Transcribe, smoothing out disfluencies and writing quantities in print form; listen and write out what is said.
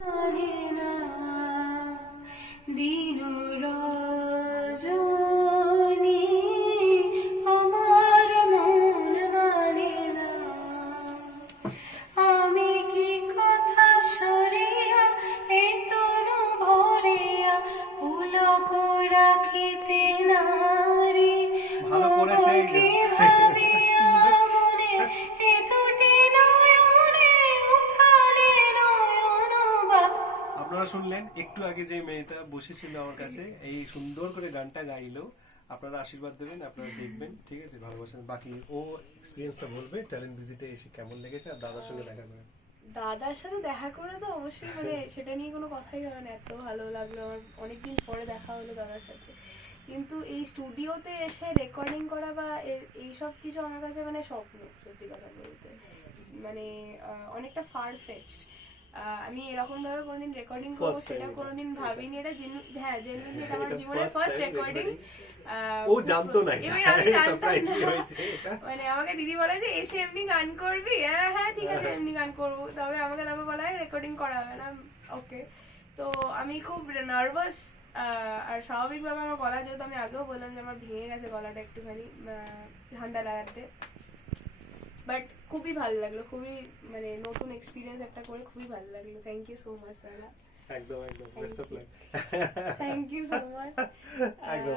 মানে না দিন রজনী আমার মন মানে না আমি কি কথা সরিয়া এই তনু ভরিয়া পুলক রাখিতে নারী ভালো করেছে এই যে। কি ভাবিয়া মনে এ দুটি নয়নে উঠালে নয়ন বা আপনারা শুনলেন একটু আগে যে মেয়েটা বসেছিল আমার কাছে এই সুন্দর করে গানটা গাইলো। আপনারা আশীর্বাদ দেবেন, আপনারা দেখবেন, ঠিক আছে, ভালোবাসেন। বাকি ও এক্সপিরিয়েন্সটা বলবে ট্যালেন্ট ভিজিটে এসে কেমন লেগেছে, আর দাদার সঙ্গে দেখা করে। দাদার সাথে দেখা করে তো অবশ্যই মানে সেটা নিয়ে কোনো কথাই হবে না, এত ভালো লাগলো আমার, অনেকদিন পরে দেখা হলো দাদার সাথে। কিন্তু এই স্টুডিওতে এসে রেকর্ডিং করা বা এই সব কিছু আমার কাছে মানে স্বপ্ন, সত্যি কথা বলতে মানে অনেকটা ফার ফেচড। আমি এরকম ভাবে কোনোদিন রেকর্ডিং করবো First time সেটা এটা। কোনোদিন ভাবিনি। এটা হ্যাঁ জেনুইনলি এটা আমার এটা জীবনের first ফার্স্ট time রেকর্ডিং। ও জানতো না এবার আমি জানতাম সারপ্রাইজ না। হয়েছে এটা। মানে আমাকে দিদি বলে যে এসে এমনি গান করবি, হ্যাঁ ঠিক আছে এমনি গান করবো, তবে আমাকে তবে বলা হয় রেকর্ডিং করা হবে না। ওকে, তো আমি খুব নার্ভাস। আর স্বাভাবিকভাবে আমার গলা, যেহেতু আমি আগেও বললাম যে আমার ভেঙে গেছে গলাটা একটুখানি ঠান্ডা লাগাতে, বাট খুবই ভালো লাগলো, খুবই মানে নতুন এক্সপিরিয়েন্স একটা করে খুবই ভালো লাগলো। থ্যাংক ইউ সো মাচ দাদা, একদম একদম best of luck. Thank you so much. একদম।